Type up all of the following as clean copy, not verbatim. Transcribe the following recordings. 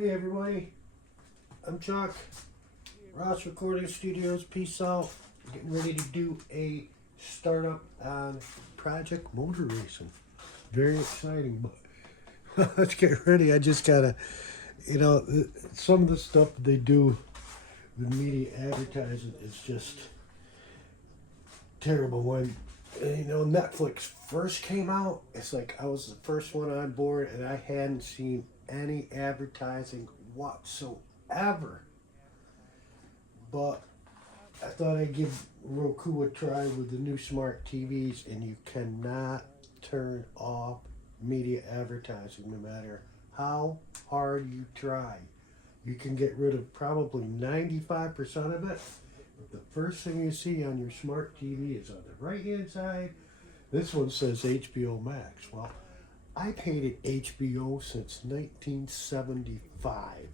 Hey everybody, I'm Chuck, Ross Recording Studios, peace out. Getting ready to do a startup on Project Motor Racing. Very exciting, but let's get ready. I just gotta, some of the stuff they do with media advertising is just terrible. When, Netflix first came out, it's like I was the first one on board and I hadn't seen any advertising whatsoever. But I thought I'd give Roku a try with the new smart TVs, and you cannot turn off media advertising no matter how hard you try. You can get rid of probably 95% of it. But the first thing you see on your smart TV is on the right hand side. This one says HBO Max. Well, I've hated HBO since 1975.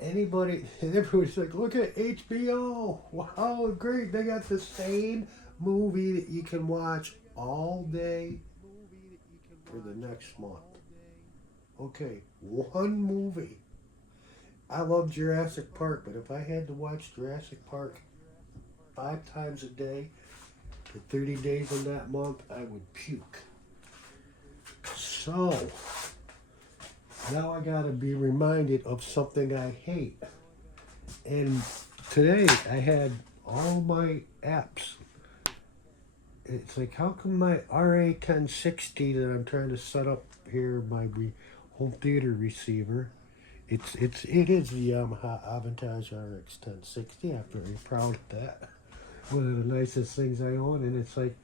Everybody's like, look at HBO. Wow, great. They got the same movie that you can watch all day for the next month. Okay, one movie. I love Jurassic Park, but if I had to watch Jurassic Park 5 times a day for 30 days in that month, I would puke. So, now I gotta be reminded of something I hate. And today I had all my apps. It's like, how come my RA1060 that I'm trying to set up here, my home theater receiver, it is the Yamaha Avantage RX1060. I'm very proud of that. One of the nicest things I own, and it's like,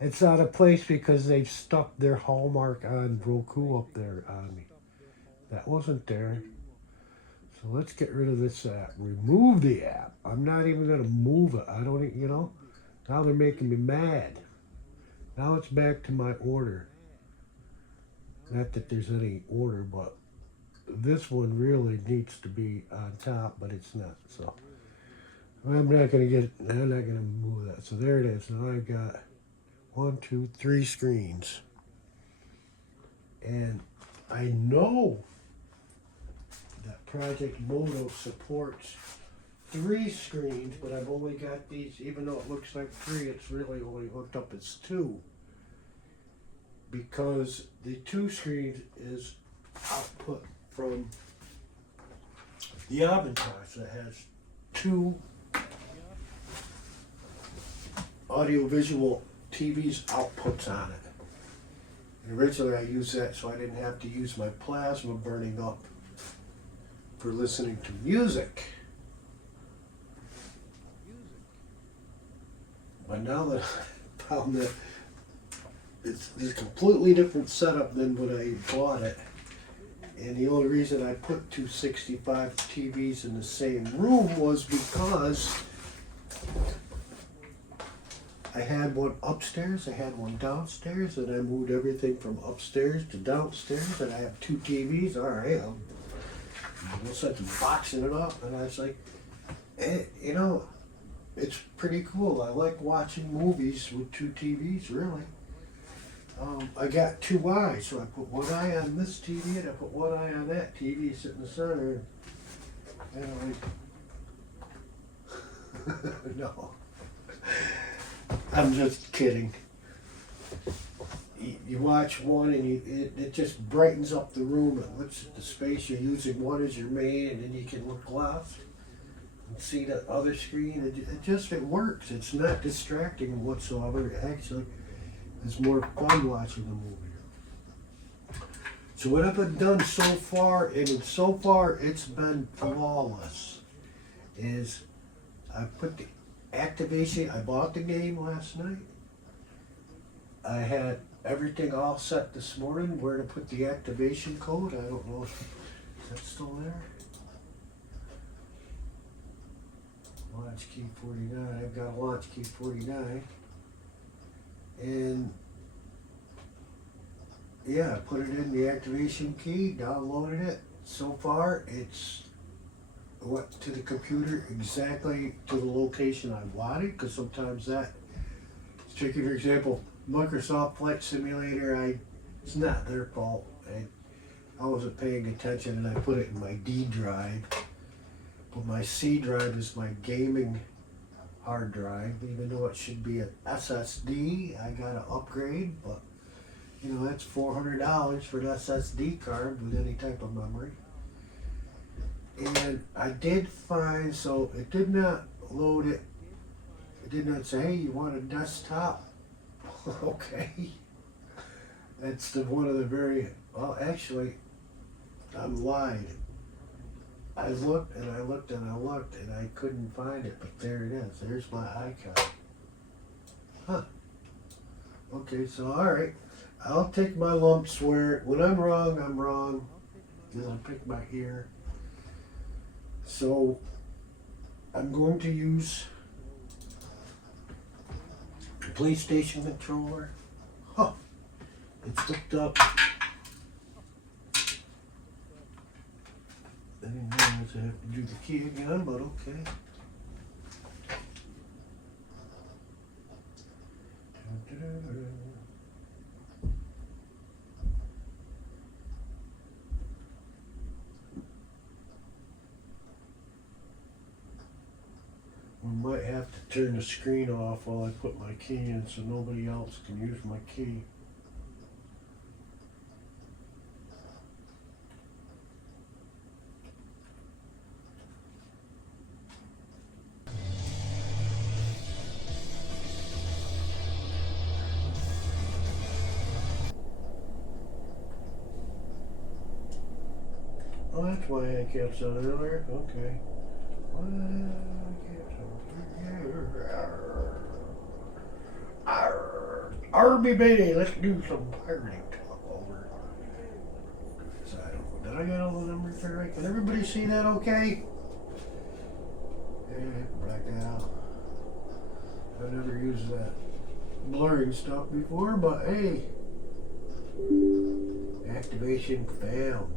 it's out of place because they've stuck their hallmark on Roku up there on me. That wasn't there. So let's get rid of this app. Remove the app. I'm not even going to move it. I don't, now they're making me mad. Now it's back to my order. Not that there's any order, but this one really needs to be on top, but it's not. So I'm not going to move that. So there it is. Now I've got 1, 2, 3 screens. And I know that Project Moto supports 3 screens, but I've only got these, even though it looks like 3, it's really only hooked up as 2. Because the 2 screens is output from the Avantage that has 2 audio-visual TV's outputs on it. And originally I used that so I didn't have to use my plasma burning up for listening to music. But now that I found that it's a completely different setup than when I bought it, and the only reason I put 265 TVs in the same room was because I had one upstairs, I had one downstairs, and I moved everything from upstairs to downstairs, and I have 2 TVs. All right, I'm such boxing it up, and I was like, it's pretty cool. I like watching movies with 2 TVs, really. I got 2 eyes, so I put one eye on this TV, and I put one eye on that TV sitting in the center, and no. I'm just kidding. You watch one and it just brightens up the room. It looks at the space you're using. One is your main, and then you can look left and see the other screen. It works. It's not distracting whatsoever. It actually is more fun watching the movie. So what I've done so far, and so far it's been flawless, is I put the activation. I bought the game last night. I had everything all set this morning where to put the activation code. I don't know if that's still there. Launch key 49. I've got a launch key 49. And yeah, I put it in the activation key, downloaded it. So far it's went to the computer exactly to the location I wanted, because sometimes that, take for example, Microsoft Flight Simulator, it's not their fault. I wasn't paying attention and I put it in my D drive. But my C drive is my gaming hard drive. Even though it should be an SSD, I got to upgrade. But, you know, that's $400 for an SSD card with any type of memory. And I did find, so it did not load it. It did not say, hey, you want a desktop? Okay. That's one of the very, well, actually, I'm lying. I looked and I looked and I looked and I couldn't find it, but there it is. There's my icon. Huh. Okay, so alright. I'll take my lumps where, when I'm wrong. Then I'll pick my ear. So, I'm going to use the PlayStation controller. Huh. It's hooked up. I didn't realize I have to do the key again, but okay. We might have to turn the screen off while I put my key in so nobody else can use my key. Oh, that's why I kept on earlier. Okay. Arby Betty, let's do some pirating talk over. I don't know. Did I get all the numbers there right? Can everybody see that okay? Yeah, black that out. I've never used that blurring stuff before, but hey. Activation failed.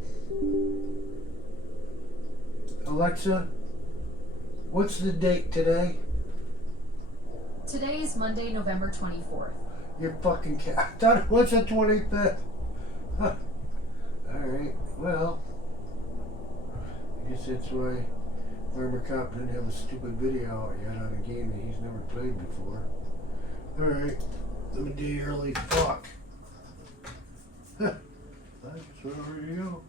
Alexa, what's the date today? Today is Monday, November 24th. You're fucking cat. What's the 25th? Huh. Alright, well, I guess that's why Farmer Cop didn't have a stupid video out yet on a game that he's never played before. Alright, let me do early fuck. Huh. I guess we're ready to go.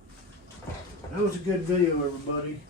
That was a good video, everybody.